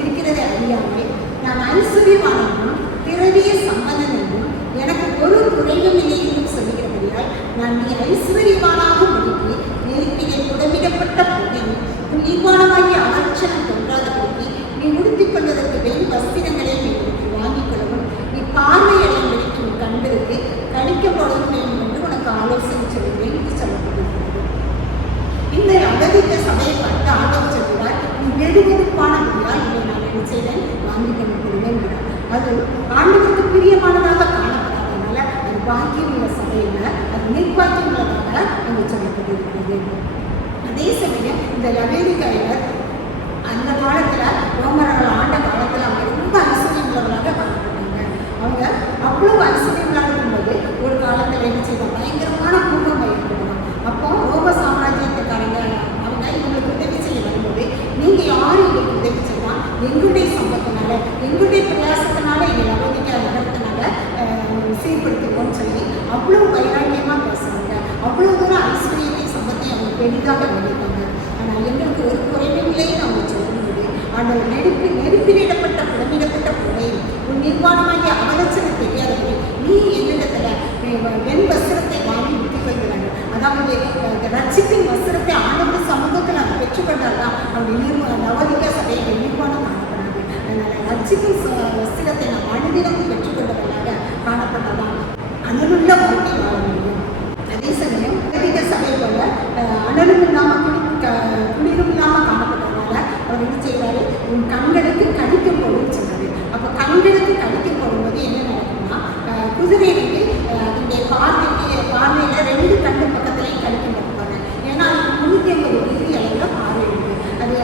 இருக்கிறதை அறியாமல் நான் ஐஸ்வர்யவானும் பிறவிய சம்பந்தன் என்றும் எனக்கு ஒரு குறைவும் இல்லை என்றும் சொல்லுகிறபடியால் நான் நீ ஐஸ்வர்யவானாக முடிக்கு நெருப்பிலே புடமிடப்பட்ட புகையும் உன் நிர்வாணமாகிய அவர்ச்சனம் தோன்றாதபடி நீ உடுத்திக் கொள்வதற்கு வெறும் வஸ்திரங்களை நீ வாங்கிக் கொள்ளவும் நீ பார்வையடையும் வரைக்கும் உன் கண்களுக்கு கணிக்கப்படும் வேண்டும் என்று உனக்கு ஆலோசனை சொல்கிறேன் என்று சொல்லப்படுகிறது. இந்த அகதிக்க சபையை பார்த்து ஆண்டவர் சொல்கிறார், நீ வெறுவெறுப்பான முடியால் இதை நான் என்ன செய்தேன் வாங்கிக் கொண்டு கொள்வேன். அது ஆண்டவருக்கு பிரியமானதாக காணப்படாதனால அது பாக்கியம் உள்ள சபையில் அது நிர்வாக்கியம் உள்ளதாக அங்கு சொல்லப்பட்டிருக்கிறது. அதே சமயம் இந்த லவேரிக்காயர் அந்த காலத்தில் ரோமர்கள் ஆண்ட காலத்தில் அவங்க ரொம்ப ஐஸ்வர்யம் உள்ளவர்களாக காணப்பட்டாங்க. அவங்க அவ்வளவு ஐஸ்வர்யம் உள்ளாக இருக்கும்போது ஒரு காலத்தில் என்ன செய்தாங்க, பயங்கரமான பூகம்பம் ஏற்படணும். அப்போ ரோம சாம்ராஜ்யத்துக்காரங்க அவங்க இவங்களுக்கு உதவி செய்ய வரும்போது நீங்கள் யாரும் எங்களுக்கு உதவி செய்யலாம், எங்களுடைய சம்பத்தினால எங்களுடைய பிரயாசத்தினால எங்கள் லவோதிக்கா நகரத்தினால சீர்படுத்துவோம்னு சொல்லி அவ்வளோ வைராக்கியமாக பேசுகிறாங்க. அவ்வளோ தூரம் ஐஸ்வர்யத்தை சம்பத்தை அவங்க பெரிதாக நினைப்பாங்க. ஆனால் எங்களுக்கு ஒரு குறைவில்லைன்னு அவங்க சொல்லும்போது அந்த நெருப்பிலிடப்பட்ட புடமிடப்பட்ட புகை உன் நிர்வாணமாகிய அவலட்சணம் தெரியாதபடி நீ என்னிடத்துல வெண் வஸ்திரத்தை வாங்கி விட்டுக் கொள்கிறாங்க. அதாவது ரட்சிப்பின் வஸ்திரத்தை ஆண்டவர் சமூகத்தில் அவங்க பெற்றுக்கொண்டால்தான் அவங்க லவோதிக்கா சபையை நிர்வாணம் காணப்படாது. அதனால ரட்சிப்பின் வஸ்திரத்தை நாம் அனுதினமும் பெற்றுக்கொண்டவர்களாக காணப்பட்டதான் அனலுள்ள வாழ்க்கை வாழ முடியும். அதே சமயம் லவோதிக்கா சபை போல அனலும் இல்லாமல் குளிரும் இல்லாமல் காணப்பட்டதுனால அவர் என்ன செய்வாரு, உன் கண்களுக்கு கடிக்கும் போடுன்னு சொன்னாரு. அப்போ கண்களுக்கு கடிக்கும் போடும்போது என்ன நடக்கும்னா, குதிரைக்கு அதனுடைய பார்வையில 2 கண்ணு பக்கத்துலையும் கடிக்கும் போட்டுப்பாங்க. ஏன்னா அது 350 டிகிரி அளவில் பார்வை இருக்கு. அது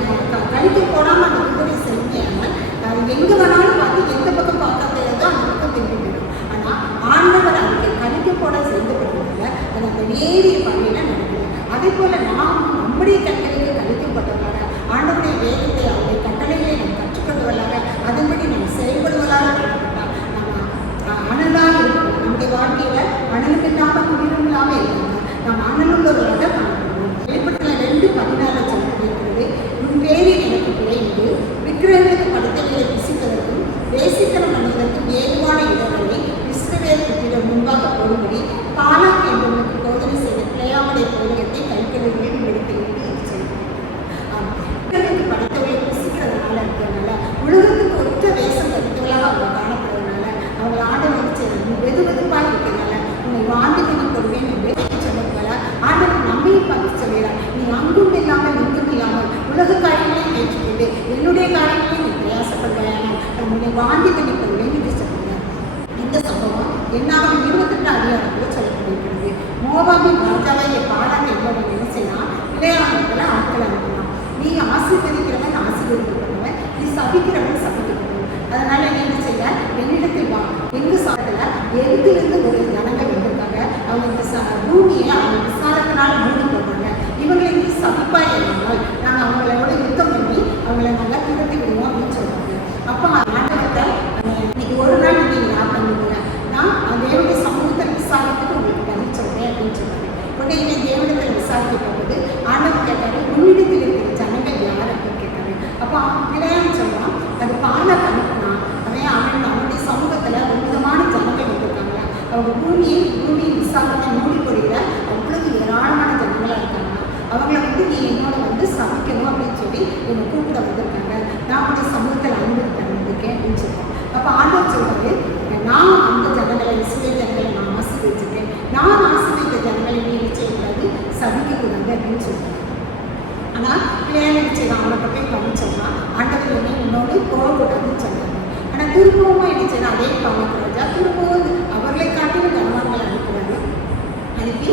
கடிக்கும் போடாமல் அந்த குதிரை செலுத்தியாமல் அது எங்கே வேணாலும் பார்த்து எந்த பக்கம் பார்க்கறதுல தான் அந்த பக்கம் திரும்பி போயிடும். ஆனால் ஆண்டவர் அதுக்கு கடிக்கும் போட செய்யப்படுறதுல அது அந்த நேரிய பார்வையில் நடக்குது. அதே போல நாம் நம்முடைய கண்களுக்கு கடிக்கப்பட்டவர்களாக ஆண்டவருடைய வேதத்தை அவருடைய கட்டளைகளை நாம் கற்றுக்கொள்வதாக அதன்படி நாம் செயல்படுவதாக நம்ம அனலாக இருக்கணும். நம்முடைய வாழ்க்கையில அனலும் இல்லாமல் குளிரும் இல்லாமல் இருக்காங்க. நாம் அனலுள்ளவர்களாக காணப்படுவோம். வெளிப்பட்டல 2:14 சொல்லப்பட்டிருக்கிறது, உன் பேரில் எனக்கு குறைந்து விக்கிரகங்களுக்கு படுத்தலையை புசிப்பதற்கும் வேசித்தனம் பண்ணுவதற்கும் ஏதுவான இடங்களை இஸ்ரவேல் புத்திரர் முன்பாக போடும்படி பாலாக் என்பவனுக்கு போதனை செய்த பிள்ளையாவுடைய போதகத்தை கைக்கொள்ளுகிறேன் எடுக்கிறேன் படுத்தவர்களை புசிக்கிறதுனால இருக்கிறதுனால உலகத்துக்கு ஒற்ற வேஷம் தடுத்தவர்களாக அவங்க காணப்படுறதுனால அவங்க ஆண்டவர் செய்யறது வெதுவெதுப்பாக இருக்கிறதுனால உன்னை வாந்தி பண்ணி கொடுவேன் என்று சொன்னதுனால ஆண்டவர் நம்மையும் பார்த்து சொல்கிறார், நீ அங்கும் இல்லாமல் இங்கும் இல்லாமல் உலக காரியங்களையும் ஏற்றுக்கிட்டு என்னுடைய காரியங்களையும் நீ பிரயாசப்படுவாயானால் உன்னை வாந்தி பண்ணி கொடுவேன் என்று சொல்கிறார். இந்த சம்பவம் என்னாகும் 28 அதிகாரத்தில் சொல்லப்பட்டிருக்கிறது. மோவாபின் ராஜாவை பாலாக் என்பவன் என்ன செய்யலாம், இளையாளர்களை ஆட்கள் அனுப்பலாம். நீ ஆசீர்வதிக்கிறவன் ஆசீர்வதிக்கப்பட்டவன், நீ சபிக்கிறவன் சபிக்கப்பட்டவன். அதனால நீ என்ன செய்ய, என்னிடத்தில் வா. எங்கு சாப்பிடல எங்கிருந்து ஒரு ஜனங்கள் வந்திருக்காங்க, அவங்க இந்த பூமியை அவங்க விசாலத்தினால மூடி போடுறாங்க. இவங்களை நீ சபிப்பாய் என்றால் நாங்கள் அவங்களோட யுத்தம் பண்ணி அவங்கள நல்லா திருப்பி விடுவோம் அப்படின்னு சொல்றாங்க. அப்போ ஆண்டவர்கிட்ட இன்னைக்கு ஒரு நாள் நீங்கள் யார் பண்ணுவீங்க, நான் தேவனுடைய சமூகத்தில் விசாரித்துட்டு உங்களுக்கு பதில் சொல்றேன் அப்படின்னு சொல்றாங்க. உடனே தேவனத்தில் விசாரிக்க போகுது ஆண்டவர் கேட்டாரு, உன்னிடத்தில் இருக்கிற ஜனங்கள் யார் அப்படின்னு கேட்டாரு. அப்போ அவன் பிள்ளையான்னு சொல்றான், அது பாலாக் அனுப்புனா அவனுடைய சமூகத்தில் விதமான ஜனங்கள் வந்திருக்காங்களா, அவங்க பூமியின் விசாலத்தை மூடி போடுகிற அவ்வளவு ஏராளமான ஜனங்களாக இருக்காங்க. அவங்களை நீ என்னோட சமைக்கணும் அப்படின்னு சொல்லி என்னை கூப்பிட வந்திருக்காங்க. நான் உடைய சமூகத்தில் அனுமதிக்க வந்திருக்கேன் அப்படின்னு சொல்லுவாங்க. அப்போ ஆண்டவர் சொல்றாரு, நான் அந்த ஜனங்களை இஸ்ரவேல் ஜனங்களை நான் ஆசீர்வதிச்சிருக்கேன், நான் ஆசீர்வதித்த ஜனங்களை நீ செய்யக்கூடாது சபிக்கக்கூடாது அப்படின்னு சொல்றாங்க. ஆனால் பிள்ளையார் செய்யலாம் அவனை போய் கவனிச்சோம்னா ஆண்டவர் என்ன என்னோடு போகக்கூடாதுன்னு சொல்றாங்க. ஆனால் திரும்பவும் என்ன செய்யணும், அதே பாலக்கராஜா திரும்பவும் அவர்களை காட்டிலும் கனவான்களை அனுப்புறாங்க. அனுப்பி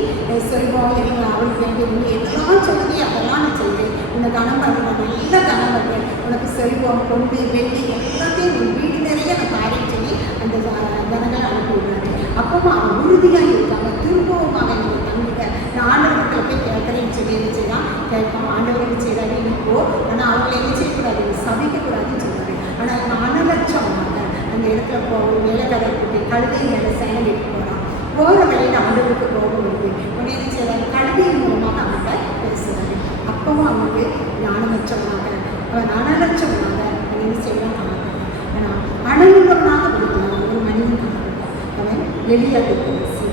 சொல்வோம் எல்லாம் அவளுக்கு வேண்டிய எதெல்லாம் சொல்லி அதெல்லாம் நான் செய்வேன், உன்னை கனம் பண்ணுவேன், நல்ல கனம் பண்ணுவேன், உனக்கு செல்வம் கொண்டு வெள்ளி எல்லாத்தையும் உன் வீடு நிறைய நான் காரியம் சொல்லி அந்த ஜனங்களை அனுப்பிவிடுறாரு. அப்பவும் அவன் உறுதியாக இருக்காங்க. திரும்பவுமாக நீங்கள் நம்பிக்க நான் ஆண்டவர்களை போய் கேட்குறேன்னு சொல்லி என்ன செய்யலாம் கேட்பான். ஆண்டவர் என்ன செய்கிறாரு, இப்போ ஆனால் அவங்களை என்ன செய்யக்கூடாது, சபிக்கக்கூடாதுன்னு சொல்கிறாரு. ஆனால் அவங்க அனலட்சம் அந்த இடத்துல ஒரு வேலைக்கார கூட்டி கழுதை மேலே சேனலிட்டு போகிறான். போகிற வழியில் ஆண்டவருக்கு கோபம் வருது. உடனே என்ன செய்யறாரு? கழுதையின் மூலமாக அவன்கிட்ட பேசுகிறாரு. அப்பவும் அவனுக்கு ஞானமற்றவனாக, அவன் அனலற்றவனாக என்ன செய்யலாம் காணப்பட்டான். ஆனால் அனலுள்ளவனாக ஒரு மனிதன் காணப்பட்டான். அவன் எலியாவை பேசி.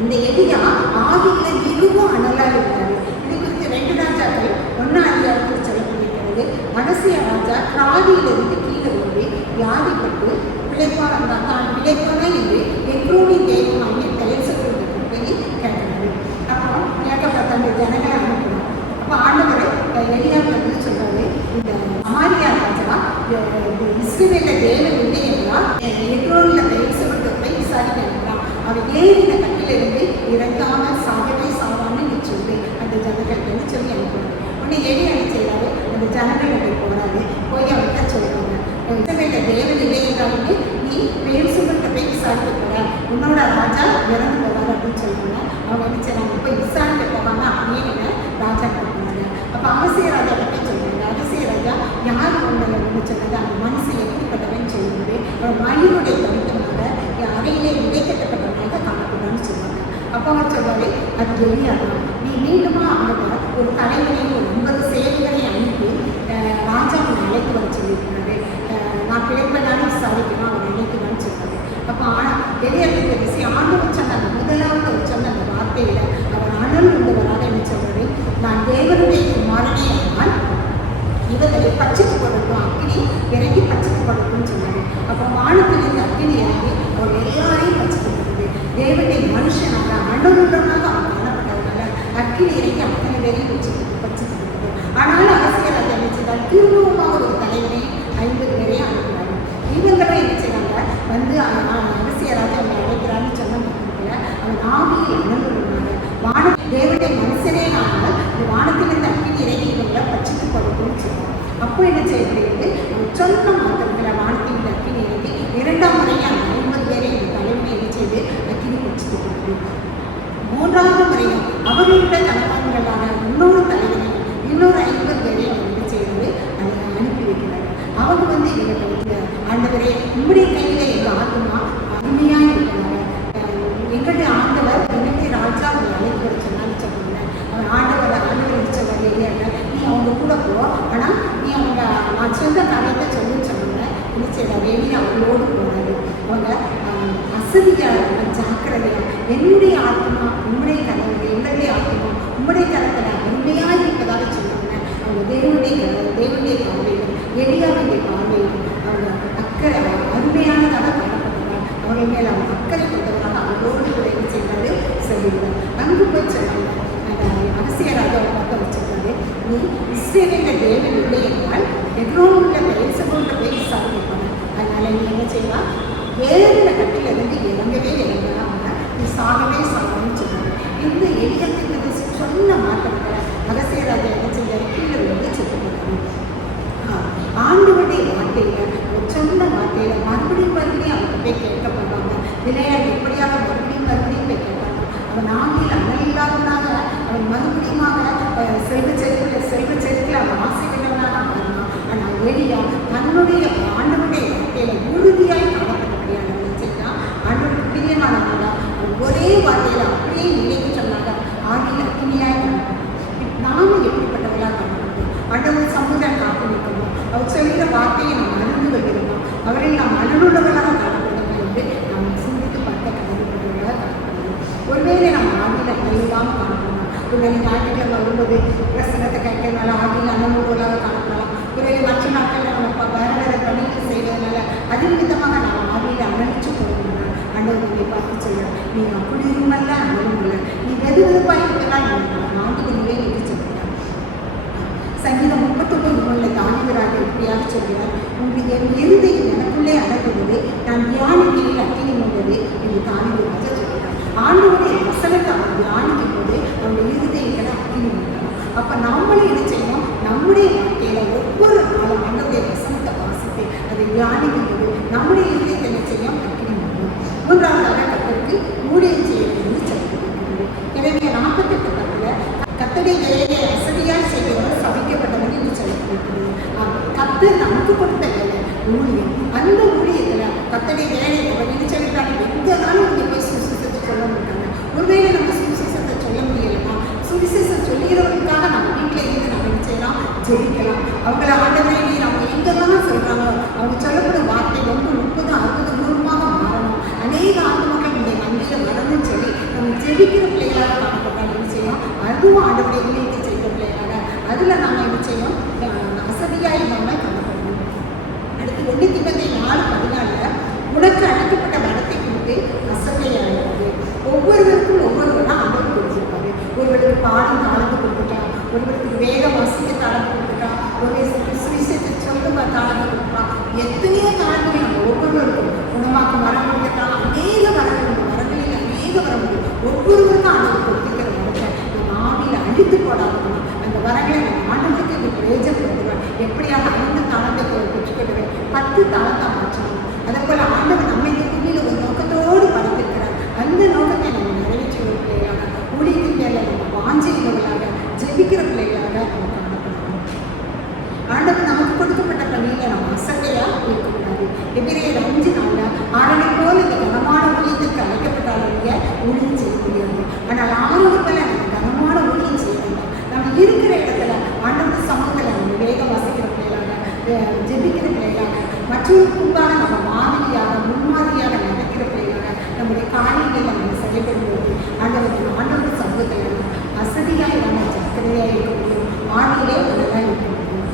இந்த எலியா ஆவியில மிகவும் அனலாக இருந்தாரு. இது குறித்து 2 ராஜாக்கள் 1ஆம் அதிகாரத்தில் சொல்லப்பட்டிருக்கிறது. மனசியா ராஜா காதியிலிருந்து கீழே வந்து வியாதிப்பட்டு பிழைப்பானா என்று எக்ரோனின் தெய்வமாகிய பெயர்சபையிடம் போய் கேட்டாரு. அப்புறம் கேட்கப்பட்ட அந்த ஜனங்களை அனுப்பணும். அப்போ ஆண்டவர் எலியா வந்து சொல்றாரு, இந்த சமாரியா ராஜா இஸ்ரவேல தேவன் இல்லை என்றால் எக்ரோனில் பெயர்சபையிடம் போய் விசாரிக்க அனுப்புறான். அவன் ஏறின கட்டிலிருந்து இறங்காமல் சாகவே சாவாமல் நீ சொல்லு அந்த ஜனங்கள் சொல்லி அனுப்புறாரு. உடனே எலி என்ன செய்யறாரு? அந்த ஜனங்கள் அப்படி போறாரு. போய் அவர்கிட்ட சொல்றாங்க, இஸ்ரவேல தேவன் இல்லை என்றாலுமே நீ பெயர்சபையிட்ட போய் விசாரிக்க போற, உன்னோட ராஜா இறந்து போவார் அப்படின்னு சொல்றாங்க. அவங்க என்ன செய்யறாங்க? போய் விசாரிக்க போவாங்க அப்படியே என்ன ராஜா கொடுப்பாங்க. அப்போ அவசிய ராஜா போய் சொல்றாங்க. அவசிய ராஜா யார் ஒன்று சொன்னது? அந்த மனசு எப்படிப்பட்டவன்னு சொல்லும்போது அவர் மயிலுடைய தனித்தமாக அறையிலே விதைக்கப்பட்டவனாக காணப்படுறான்னு சொல்லுவாங்க. அப்போ அவர் சொல்றாரு, அது எலியாதான். நீ மீண்டுமா அவங்க ஒரு தலைவரையும் ஒரு 50 சேவைகளை அனுப்பி ராஜாவை அழைத்து வர சொல்லியிருக்கிறாரு. நான் பிழைப்பதாலும் விசாரிக்கணும், அவர் நினைக்கிறான்னு சொல்றாரு. அப்போ எலியாவுக்கு விஷயம் ஆண்டவர் சொன்ன அந்த முதலாவது அவர் சொன்ன அந்த வார்த்தையில அவர் அனல் உள்ளவராக என்ன சொல்றாரு? நான் தேவனுடைய குமாரனே ஆனால் இவர்களை பச்சித்து கொடுக்கும், அக்கினி இறங்கி பச்சித்து கொடுக்கும்னு சொன்னாரு. அப்போ வானத்திலிருந்து அக்கினி இறங்கி அவர் எல்லாரையும் பச்சித்து கொடுக்குது. தேவனுடைய மனுஷனாக அனுரூபமாக அவர் காணப்பட்டதுனால அக்கினி இறங்கி அத்தனை பேரையும் பச்சித்து கொடுக்குது. ஆனாலும் அரசியல் அதை நினைச்சதால் திரும்பமாக ஒரு தலைவரை 50 பேரையும் அனுப்புறாரு. இவங்களும் என்ன செய்வாங்க? வந்து அரசியலாக அவர் அழைக்கிறான்னு சொன்ன மக்களுக்குள்ள அவர் ஆவியை அனுபவனாங்க. தேவனுடைய மனுஷனே ஆனால் இந்த வானத்திலிருந்து அக்கினி இறங்கி இவங்களை பச்சித்து கொடுக்கும்னு சொல்லுவாங்க. அப்போ என்ன செய்யப்படுகிறது? சொன்ன மாத்திரத்தில் வானத்தின் அக்கினி இறங்கி 2ஆம் முறையாக 50 பேரை இந்த தலைவனை என்ன செய்து அக்கினி பச்சித்து கொடுக்குது. 3ஆவது முறையும் அவர்களுடைய தலைவர்களான இன்னொரு தலைவனையும் இன்னொரு 50 பேரையும் அவர் என்ன செய்வது அதை அனுப்பி வைக்கிறார். அவங்க வந்து இவங்க ஆண்டவரே உங்களுடைய கையில எங்கள் ஆத்மா அருமையாக இருக்கிறாங்க, எங்களுடைய ஆண்டவர் எங்களுடைய ராஜா அவரை அழைத்து வர சொன்னான்னு சொன்னாங்க. அவர் ஆண்டவர் வச்ச வரையிலே நீ அவங்க கூட போ, ஆனால் நீ அவங்க நான் சொந்த காரியத்தை சொல்லுன்னு சொன்னாங்க. என்ன செய்யறாரு? வெளியே அவங்களோடு போறாரு. அவங்க அசதியாக ஜாக்கிரதையா என்னுடைய ஆத்மா உங்களுடைய கனவு, என்னுடைய ஆத்மா உங்களுடைய கரத்தில் அருமையாக இருப்பதாக சொன்னாங்க. அவங்க தேவனுடைய பார்வையில் எளியாவுடைய பார்வையில் அவங்க அக்கறை அருமையானதாக காணப்பட்டார். அவங்க மேலே அவங்க அக்கறை கொண்டவராக அவரோடு கூட என்ன செய்வாரு? சொல்லிடுவார். அங்கு போய் சொன்னாங்க. அந்த அரசியலாக பார்க்க வச்சிருக்காரு, நீ இஸ்ரவேல தேவன் இல்லை என்றால் எக்ரோனுள்ள பெயர்சபையிட்ட போய் விசாரிப்பாங்க. அதனால நீ என்ன செய்யலாம்? ஏறின கட்டிலிருந்து இறங்கவே இறங்கலாம், நீ சாகவே சாகணும்னு சொன்னாங்க. இந்த எளியத்துக்கு சொன்ன மாற்றங்களை அரசியலாக என்ன செய்ய கீழே வந்து சொல்லுவாங்க. ஆண்டவருடைய வார்த்தையில சொன்ன வார்த்தையில மறுபடியும் அவங்க போய் கேட்கப்படுவாங்க. விளையாட்டு எப்படியாக மறுபடியும் போய் கேட்பாங்க. அவன் ஆங்கில அனலில்லாதவனாக அவன் மறுபடியுமாக செல்வ செருக்கில் அவன் ஆசைகளவனாக மாறினான். ஆனால் எளியா தன்னுடைய ஆண்டவருடைய வார்த்தையில உறுதியாய் காணப்பட்டபடியான நினைச்சிருக்கான். ஆண்டவருக்கு பிரியமானவனாக ஒரே வார்த்தையில அப்படியே நினைத்து சொன்னாங்க. ஆங்கில அக்கினியாய் காணப்பட்டான். நாமும் எப்படிப்பட்டவர்களாக காணப்பட்டோம்? ஆண்டவர் சமுதாயம் காத்து நிற்கணும். அவர் சொல்கிற வார்த்தையை நாம் அறிந்து கொள்கிறோம். அவரை நாம் அனுள்ளவர்களாக காணப்படணும் என்று நாம் சிந்தித்து பார்க்க கடமைப்பட்டவர்களாக காணப்படணும். ஒருவேளை நம்ம ஆங்கில அனுபவமாக காணப்படணும். ஒருவேளை ஞாயிற்றுக்கிழமை வரும்போது பிரசனத்தை கேட்கறதுனால ஆங்கில அனுபவங்களாக காணப்படலாம். ஒருவேளை மற்ற நாட்களில் நம்ம வேறு பணிகள் செய்வதனால அதன் விதமாக நாம் ஆங்கில அனுப்பிச்சு போகணும்னா ஆண்டவர்களை பார்த்து சொல்ல, நீ அப்படியும் அல்ல அனுபவம் இல்லை, நீ வெது வெதுப்பாயிருக்கலாம் ஆங்கிலே என்று சொல்கிறார். சங்கீதம் 39:3 தானியராக இப்படியாக சொல்கிறார், உங்களுடைய இருதயம் எனக்குள்ளே அடங்குவது, நான் தியானிக்கையில் அக்கினி வந்தது என்று தானியராக சொல்கிறார். ஆண்டவருடைய வசனத்தை அவர் தியானிக்கும் போது அவருடைய இருதயங்களை அக்கினி வந்தார். அப்போ நம்மளே என்ன செய்யணும்? நம்முடைய வாழ்க்கையில ஒவ்வொரு நாளும் ஆண்டவருடைய வசனத்தை வாசித்து அதை தியானிக்கும் போது நம்முடைய இருதயத்தை என்ன செய்யும்? அக்கினி வந்தோம். 3ஆவதாக கர்த்தருக்கு ஊழியம் செய்யணும்னு சொல்லப்படுகிறது. எனவே 48 கர்த்தருடைய வேலையை வசதியாக செய்கிறவர் சபிக்கப்பட்டவன் என்று சொல்லப்படுகிறது. கர்த்தர் நமக்கு கொடுத்த வேலை ஊழியம். அந்த ஊழியத்தில் அதில் நாங்கள் என்ன செய்யணும், அசதியாக இல்லாமல் காணப்படணும். அடுத்து 1 தீமோத்தேயு 4:14 உனக்கு அளிக்கப்பட்ட வரத்தை கொடுத்து அசதியாகிறது. ஒவ்வொருவருக்கும் ஒவ்வொருவரும் ஆண்டவர் கொடுத்துருப்பாரு. ஒருவருக்கு பாடும் தாளத்தை கொடுத்துட்டான், ஒருவருக்கு வேத வாசிக்க தாளத்தை கொடுத்துட்டான், ஒரு சுவிசேஷத்தை சொல்லும் தாளத்தை கொடுத்துட்டான். எத்தனையோ தாளங்களை நம்ம ஒவ்வொருவருக்கும் குணமாக்க வர முடியட்டான். அநேக வரங்கள் வரங்களில் அநேக வர முடியும். ஒவ்வொருவருக்கும் ஆண்டவர் கொடுத்துக்கிற வரத்தை நம்ம ஆவியில் அழித்து போடாமல் அந்த வரங்களை நம்ம ஆண்டவருக்கு இது பிரயோஜனப்படுத்துவேன். எப்படியான 5 தாளத்தை பெற்றுக்கொள்வேன், 10 தாளத்தை மாற்றணும். அதே போல ஆண்டவர் நம்ம இந்த பூமியில் ஒரு நோக்கத்தோடு படைத்திருக்கிறார். அந்த நோக்கத்தை நம்ம நிறைவேற்றுகிற பிள்ளைகளாக, ஊழியத்தின் மேல நம்ம வாஞ்சிக்கிறவர்களாக, ஜெபிக்கிற பிள்ளைகளாக நம்ம காணப்படணும். ஆண்டவர் நமக்கு கொடுக்கப்பட்ட பணியில நம்ம அசட்டையா இருக்கக்கூடாது. எபிரேயர் 5:4 ஆண்டனை போல இந்த கனமான ஊழியத்திற்கு அழைக்கப்பட்டாலும் ஊழியம் செய்ய முடியாது. ஆனால் ஆரோக்கியத்தில் நம்ம கனமான ஊழியம் செய்ய வேண்டாம். நம்ம இருக்கிற இடத்துல ஆண்டவர் சமூகத்தில் நம்ம வேகம் வாசிக்கிற பிள்ளைகளாக, ஜெபிக்கிற பிள்ளைகளாக, மற்றவருக்கு முன்பாக நம்ம மாதிரியாக முன்மாதிரியாக நடக்கிற பிள்ளைகளாக நம்முடைய காரியங்களில் நம்ம செயல்படும்போது ஆண்டவர் சமூகத்தில் அசதியாக இல்லாமல் ஜாக்கிரதையாக இருக்க முடியும். ஆணிலே அதெல்லாம் இருக்க முடியும்.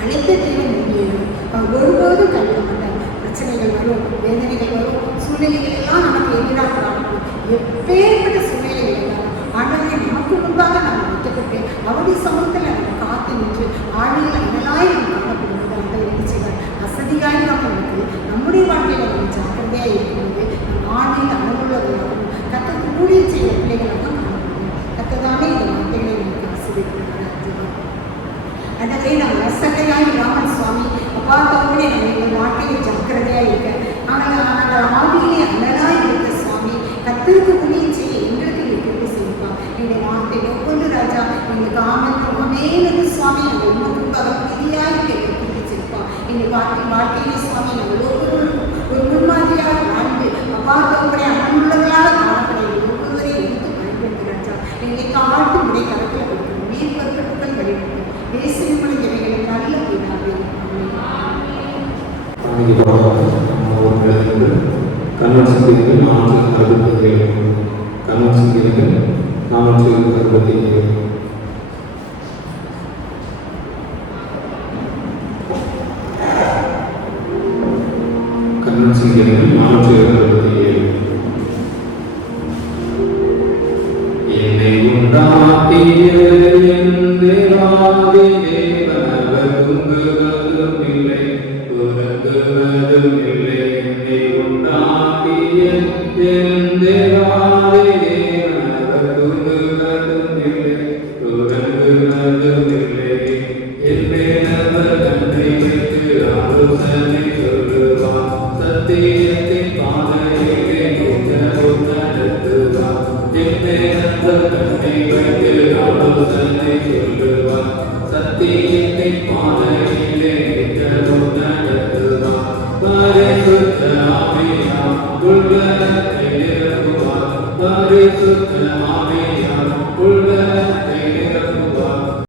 அழைத்த தேவன் முடியும். அவர் ஒருபோதும் கைவிட மாட்டார். பிரச்சனைகள் வரும், வேதனைகள் வரும், சூழ்நிலைகள் எல்லாம் நமக்கு எதிராக காணப்படும். எப்பேற்பட்ட சூழ்நிலைகள் எல்லாம் ஆண்டவரை நமக்கு முன்பாக நம்ம வைக்கப்பட்டு அவருடைய சமூகத்தில் நம்ம காத்து நின்று ஆணியில் அனலாய் நம்ம காணப்படும்போது ஆண்டவர் என்ன செய்வார், அசதியாய் நம்ம இருக்கு நம்முடைய வாழ்க்கையில் நம்ம ஜாக்கிரதையாக இருக்கும்போது நம்ம ஆணியில் அனுபவம் கத்தருக்கு ஊழியம் செய்கிற பிள்ளைகளாக காணப்படும். கத்ததானே இந்த வார்த்தைகளை நமக்கு ஆசிரியர். அதே நம்ம அசட்டையாக இல்லாமல் சுவாமி அப்பா தோழே நம்ம எங்கள் வாழ்க்கையில் ஜாக்கிரதையாக இருக்க, நாங்கள் ஆவியிலே அனலாய் இருக்க சுவாமி கத்தருக்கு ஊழியம் செய்ய எங்களுக்கு எப்படி செய்வான். எங்கள் வார்த்தை ஒவ்வொரு ராஜா எங்களுக்கு ஆமேனது சுவாமி நாங்கள் உண்மைக்காக விதியாக எங்களுக்கு பிடிச்சிருப்பான். எங்கள் வாழ்க்கையிலே சுவாமி நாங்கள் ஒவ்வொருவருக்கும் ஒரு முன்மாதிரியாக வாழ்ந்து அப்பா தோழே அன்புள்ளவர்களாக காணப்பட ஒவ்வொருவரையும் எடுத்து பயன்படுத்த ராஜா எங்களை காட்டு முறை கருத்தில் கொடுக்கணும். நீர் பற்களுடன் வழிபடும் தேசியமொழி ஜனங்களை நல்ல பிதாவே. கன்வென்ஷன் செய்திகள் 467 கன்வென்ஷன் செய்திகள் 467 கன்வென்ஷன் செய்திகள் 467 என்னை உண்டாக்கிய என் தேவாதி தேவனவர் துங்குவதும் இல்லை உறங்குவதும் இல்லை. என்னை உண்டாக்கிய என் தேவாதி தேவனவர் துங்குவதும் இல்லை உறங்குவதும் இல்லை. என்னவர் தன்னை வைத்து ஆலோசனை சொல்லுவான், சத்தியத்தின் பாதையிலே நித்தமும் நடத்துவான். என்னவர் தன்னை வைத்து ஆலோசனை சொல்லுவான், சத்தியத்தின் பாதையிலே நித்தமும் நடத்துவான். பரிசுத்த ஆவியால் உள்வரத்தை நிரப்புவான், பரிசுத்த